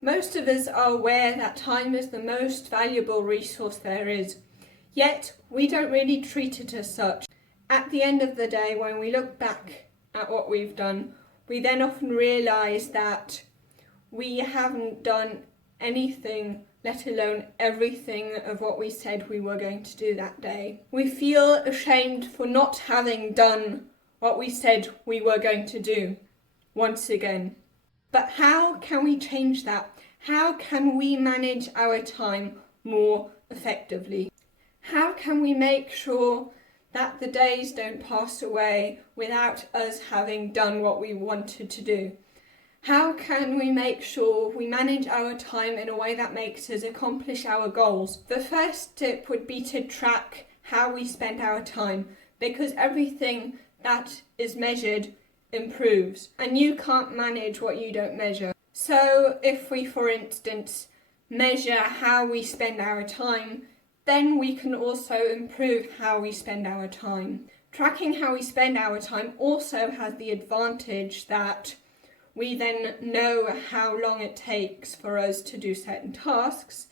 Most of us are aware that time is the most valuable resource there is, yet we don't really treat it as such. At the end of the day, when we look back at what we've done, we then often realise that we haven't done anything, let alone everything of what we said we were going to do that day. We feel ashamed for not having done what we said we were going to do, once again. But how can we change that? How can we manage our time more effectively? How can we make sure that the days don't pass away without us having done what we wanted to do? How can we make sure we manage our time in a way that makes us accomplish our goals? The first tip would be to track how we spend our time, because everything that is measured improves, and you can't manage what you don't measure. So if we, for instance, measure how we spend our time, then we can also improve how we spend our time. Tracking how we spend our time also has the advantage that we then know how long it takes for us to do certain tasks,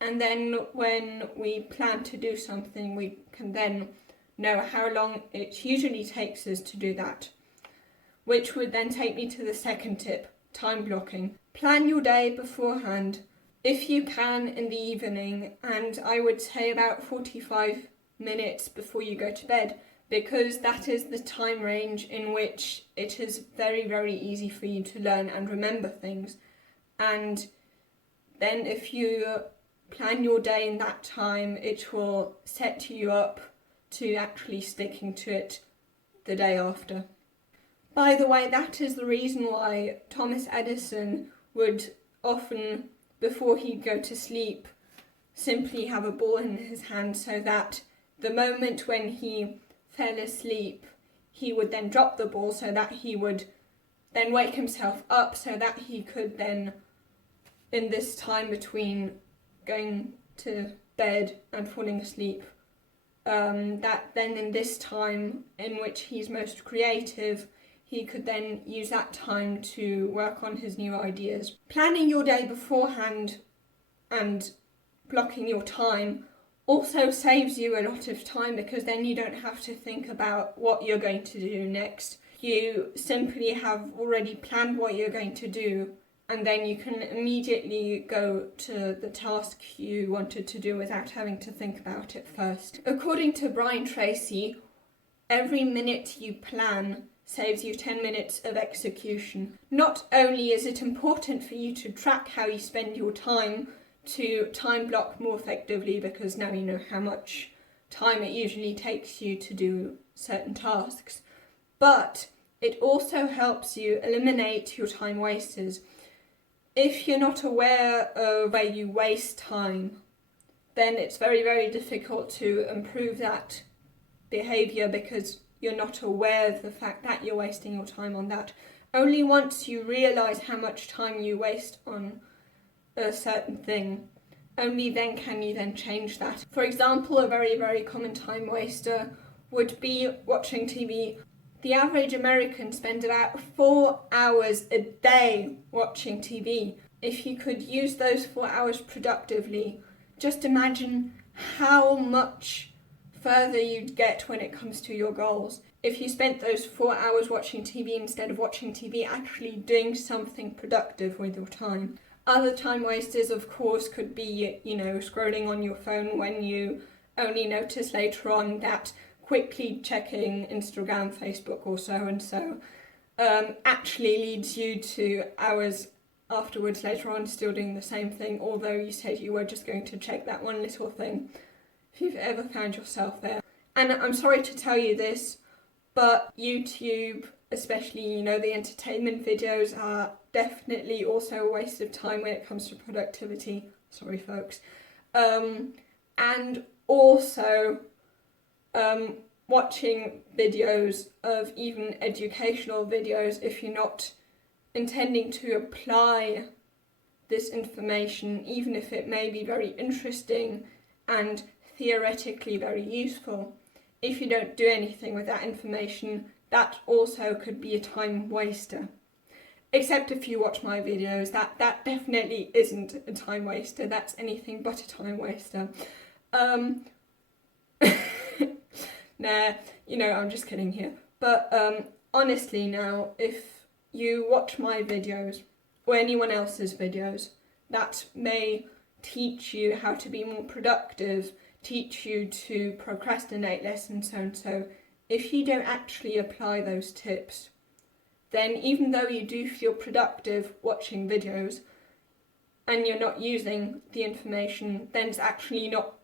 and then when we plan to do something, we can then know how long it usually takes us to do that. Which would then take me to the second tip, time blocking. Plan your day beforehand, if you can in the evening, and I would say about 45 minutes before you go to bed, because that is the time range in which it is very, very easy for you to learn and remember things. And then if you plan your day in that time, it will set you up to actually sticking to it the day after. By the way, that is the reason why Thomas Edison would often, before he'd go to sleep, simply have a ball in his hand, so that the moment when he fell asleep, he would then drop the ball, so that he would then wake himself up, so that he could then, in this time between going to bed and falling asleep, that then in this time in which he's most creative, he could then use that time to work on his new ideas. Planning your day beforehand and blocking your time also saves you a lot of time, because then you don't have to think about what you're going to do next. You simply have already planned what you're going to do, and then you can immediately go to the task you wanted to do without having to think about it first. According to Brian Tracy, every minute you plan saves you 10 minutes of execution. Not only is it important for you to track how you spend your time, to time block more effectively, because now you know how much time it usually takes you to do certain tasks, but it also helps you eliminate your time wasters. If you're not aware of where you waste time, then it's very, very difficult to improve that behaviour, because you're not aware of the fact that you're wasting your time on that. Only once you realise how much time you waste on a certain thing, only then can you then change that. For example, a very, very common time waster would be watching TV. The average American spends about 4 hours a day watching TV. If you could use those 4 hours productively, just imagine how much further you'd get when it comes to your goals. If you spent those 4 hours watching TV instead of watching TV actually doing something productive with your time. Other time wasters, of course, could be, scrolling on your phone when you only notice later on that quickly checking Instagram, Facebook or so and so actually leads you to hours afterwards later on still doing the same thing, although you said you were just going to check that one little thing. If you've ever found yourself there. And I'm sorry to tell you this, but YouTube, especially, the entertainment videos, are definitely also a waste of time when it comes to productivity. Sorry, folks. And also watching videos of even educational videos, if you're not intending to apply this information, even if it may be very interesting and theoretically very useful, if you don't do anything with that information, that also could be a time waster. except if you watch my videos, that definitely isn't a time waster. That's anything but a time waster. Nah, I'm just kidding here. But honestly now, if you watch my videos or anyone else's videos that may teach you how to be more productive, teach you to procrastinate less and so and so, if you don't actually apply those tips, then even though you do feel productive watching videos and you're not using the information, then it's actually not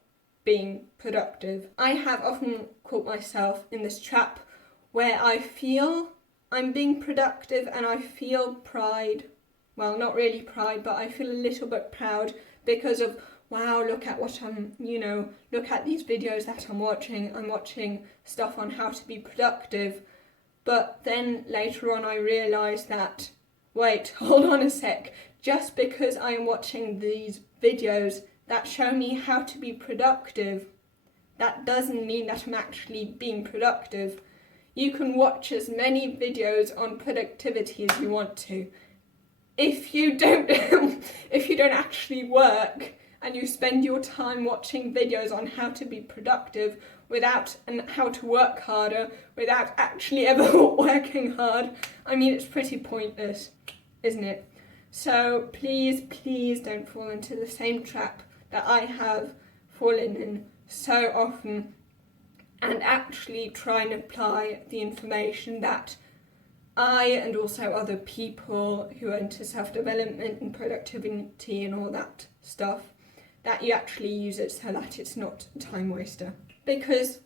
being productive. I have often caught myself in this trap where I feel I'm being productive and I feel pride. Well, not really pride, but I feel a little bit proud because of, wow, look at what look at these videos that I'm watching. I'm watching stuff on how to be productive. But then later on I realised that, wait, hold on a sec. Just because I am watching these videos that show me how to be productive, that doesn't mean that I'm actually being productive. You can watch as many videos on productivity as you want to. If you don't actually work and you spend your time watching videos on how to be productive and how to work harder without actually ever working hard, I mean, it's pretty pointless, isn't it? So please don't fall into the same trap that I have fallen in so often, and actually try and apply the information that I and also other people who are into self-development and productivity and all that stuff, that you actually use it so that it's not a time waster. Because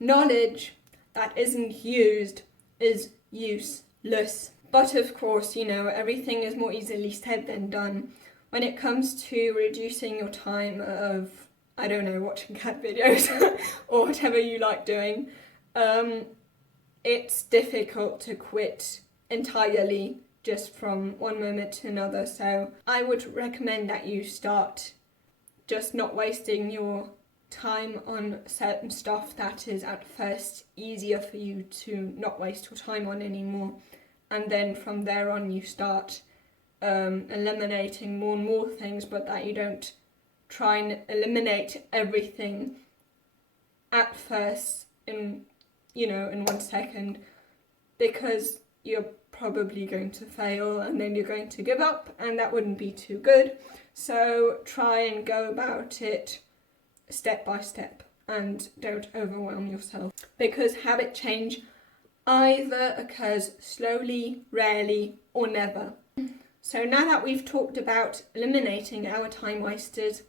knowledge that isn't used is useless. But of course, everything is more easily said than done. When it comes to reducing your time of, watching cat videos or whatever you like doing, it's difficult to quit entirely just from one moment to another. So I would recommend that you start just not wasting your time on certain stuff that is at first easier for you to not waste your time on anymore. And then from there on you start eliminating more and more things, but that you don't try and eliminate everything at first in 1 second, because you're probably going to fail and then you're going to give up, and that wouldn't be too good. So try and go about it step by step and don't overwhelm yourself, because habit change either occurs slowly, rarely, or never. So now that we've talked about eliminating our time wasters,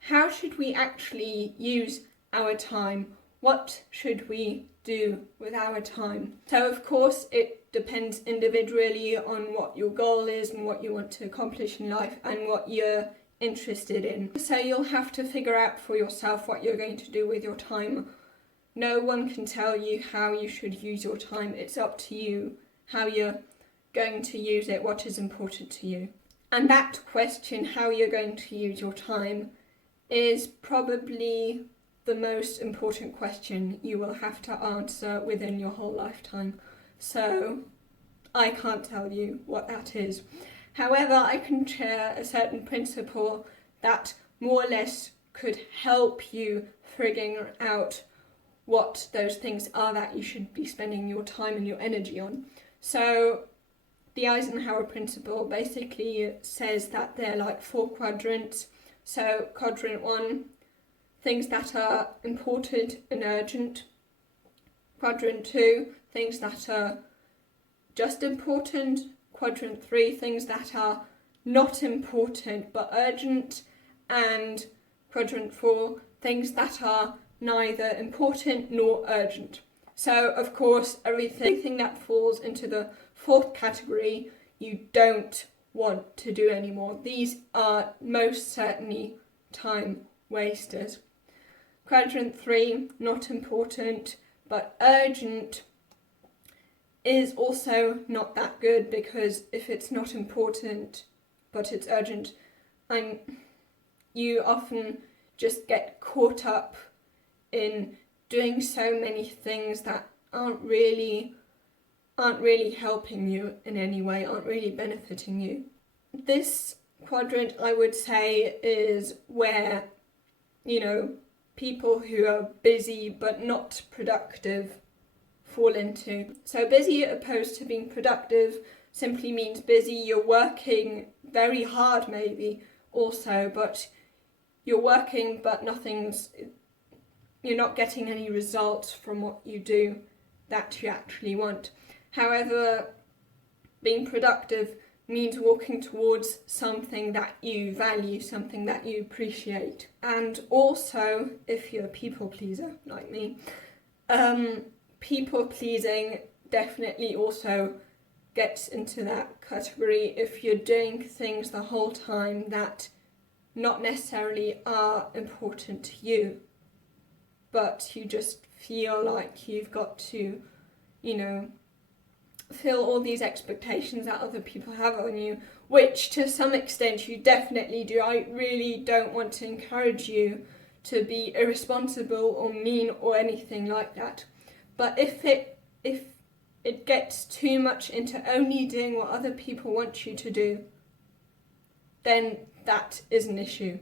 how should we actually use our time? What should we do with our time? So of course it depends individually on what your goal is and what you want to accomplish in life and what you're interested in. So you'll have to figure out for yourself what you're going to do with your time. No one can tell you how you should use your time. It's up to you how you're going to use it, what is important to you. And that question, how you're going to use your time, is probably the most important question you will have to answer within your whole lifetime. So I can't tell you what that is. However, I can share a certain principle that more or less could help you figuring out what those things are that you should be spending your time and your energy on. So the Eisenhower principle basically says that they're like 4 quadrants. So quadrant 1, things that are important and urgent. Quadrant 2, things that are just important. Quadrant 3, things that are not important but urgent. And quadrant 4, things that are neither important nor urgent. So of course everything that falls into the 4th category you don't want to do anymore. These are most certainly time wasters. Quadrant 3, not important but urgent, is also not that good, because if it's not important but it's urgent, you often just get caught up in doing so many things that aren't really aren't really helping you in any way, aren't really benefiting you. This quadrant, I would say, is where, people who are busy but not productive fall into. So busy opposed to being productive simply means busy, you're working very hard maybe also, but you're working but you're not getting any results from what you do that you actually want. However, being productive means walking towards something that you value, something that you appreciate. And also, if you're a people pleaser like me, people pleasing definitely also gets into that category if you're doing things the whole time that not necessarily are important to you, but you just feel like you've got to, fill all these expectations that other people have on you, which to some extent you definitely do. I really don't want to encourage you to be irresponsible or mean or anything like that. But if it gets too much into only doing what other people want you to do, then that is an issue.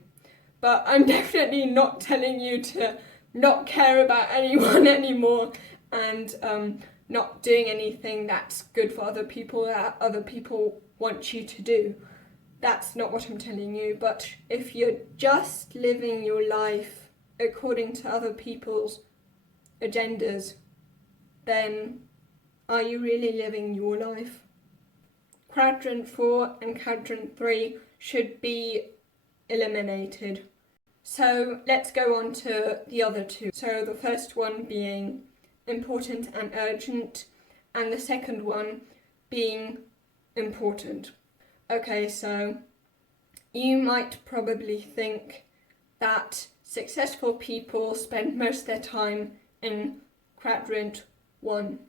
But I'm definitely not telling you to not care about anyone anymore and not doing anything that's good for other people that other people want you to do. That's not what I'm telling you. But if you're just living your life according to other people's agendas, then are you really living your life? Quadrant 4 and quadrant 3 should be eliminated. So let's go on to the other two. So the first one being important and urgent, and the second one being important. Okay, so you might probably think that successful people spend most of their time in quadrant 1.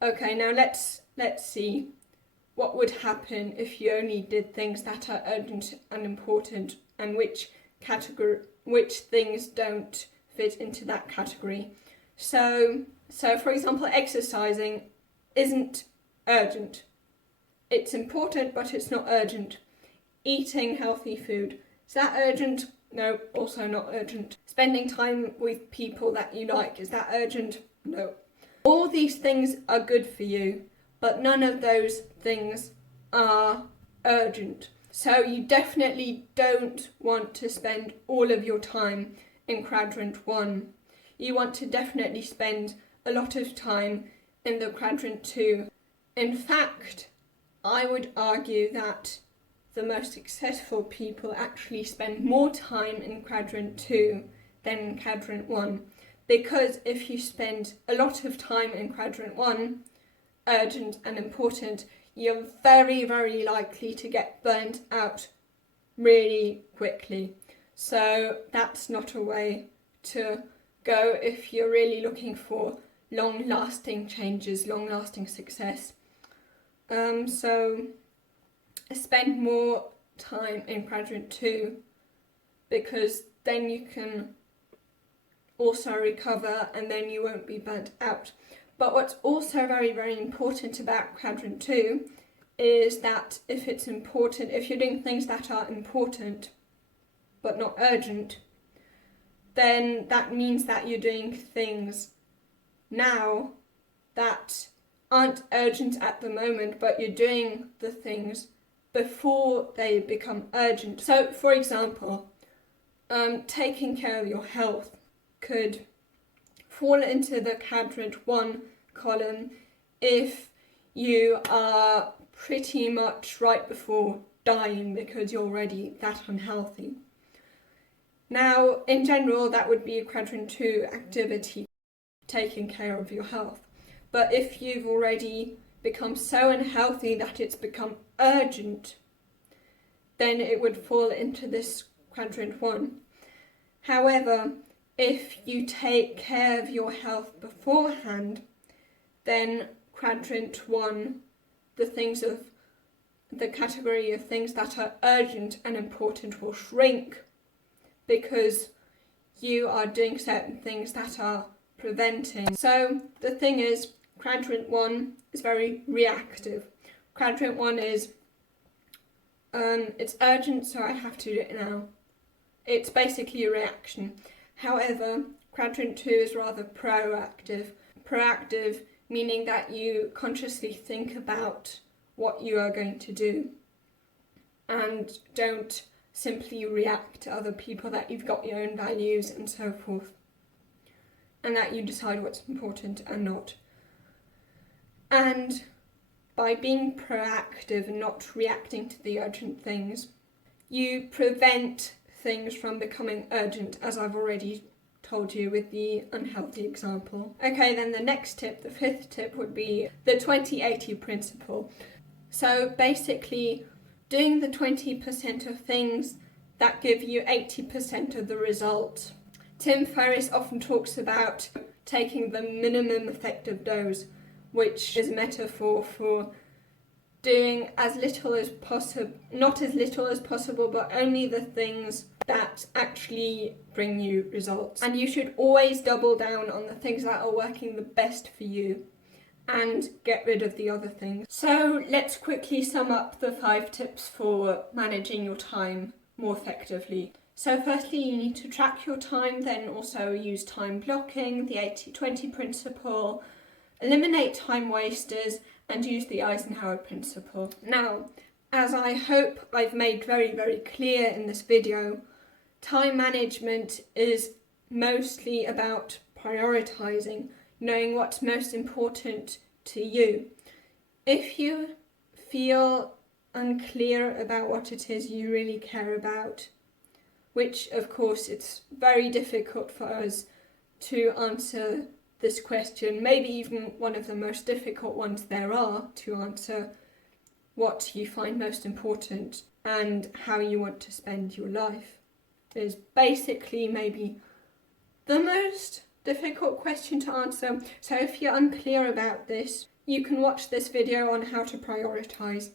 Okay, now let's see what would happen if you only did things that are urgent and important, and which things don't fit into that category. So for example, exercising isn't urgent. It's important, but it's not urgent. Eating healthy food, is that urgent? No, also not urgent. Spending time with people that you like, is that urgent? No. All these things are good for you, but none of those things are urgent. So you definitely don't want to spend all of your time in quadrant 1. You want to definitely spend a lot of time in the quadrant 2. In fact, I would argue that the most successful people actually spend more time in quadrant 2 than in quadrant 1. Because if you spend a lot of time in quadrant 1, urgent and important, you're very, very likely to get burnt out really quickly. So that's not a way to go if you're really looking for long-lasting changes, long-lasting success. So spend more time in quadrant 2, because then you can also recover and then you won't be burnt out. But what's also very, very important about quadrant 2 is that if you're doing things that are important but not urgent, then that means that you're doing things now that aren't urgent at the moment, but you're doing the things before they become urgent. So, for example, taking care of your health could fall into the quadrant 1 column if you are pretty much right before dying because you're already that unhealthy. Now, in general, that would be a quadrant 2 activity, taking care of your health. But if you've already become so unhealthy that it's become urgent, then it would fall into this quadrant 1. However, if you take care of your health beforehand, then quadrant 1, the category of things that are urgent and important will shrink, because you are doing certain things that are preventing. So the thing is, Quadrant 1 is very reactive. Quadrant 1 is, it's urgent, so I have to do it now. It's basically a reaction. However, Quadrant 2 is rather proactive. Proactive meaning that you consciously think about what you are going to do and don't simply react to other people, that you've got your own values and so forth, and that you decide what's important and not. And by being proactive and not reacting to the urgent things, you prevent things from becoming urgent, as I've already told you with the unhealthy example. Okay, then the next tip, the 5th tip, would be the 20-80 principle. So basically, doing the 20% of things that give you 80% of the result. Tim Ferriss often talks about taking the minimum effective dose, which is a metaphor for doing as little as possible, not as little as possible, but only the things that actually bring you results. And you should always double down on the things that are working the best for you and get rid of the other things. So let's quickly sum up the 5 tips for managing your time more effectively. So firstly, you need to track your time, then also use time blocking, the 80-20 principle, eliminate time wasters, and use the Eisenhower principle. Now, as I hope I've made very, very clear in this video, time management is mostly about prioritizing, knowing what's most important to you. If you feel unclear about what it is you really care about, which of course it's very difficult for us to answer this question, maybe even one of the most difficult ones there are to answer, what you find most important and how you want to spend your life, is basically maybe the most difficult question to answer. So if you're unclear about this, you can watch this video on how to prioritise.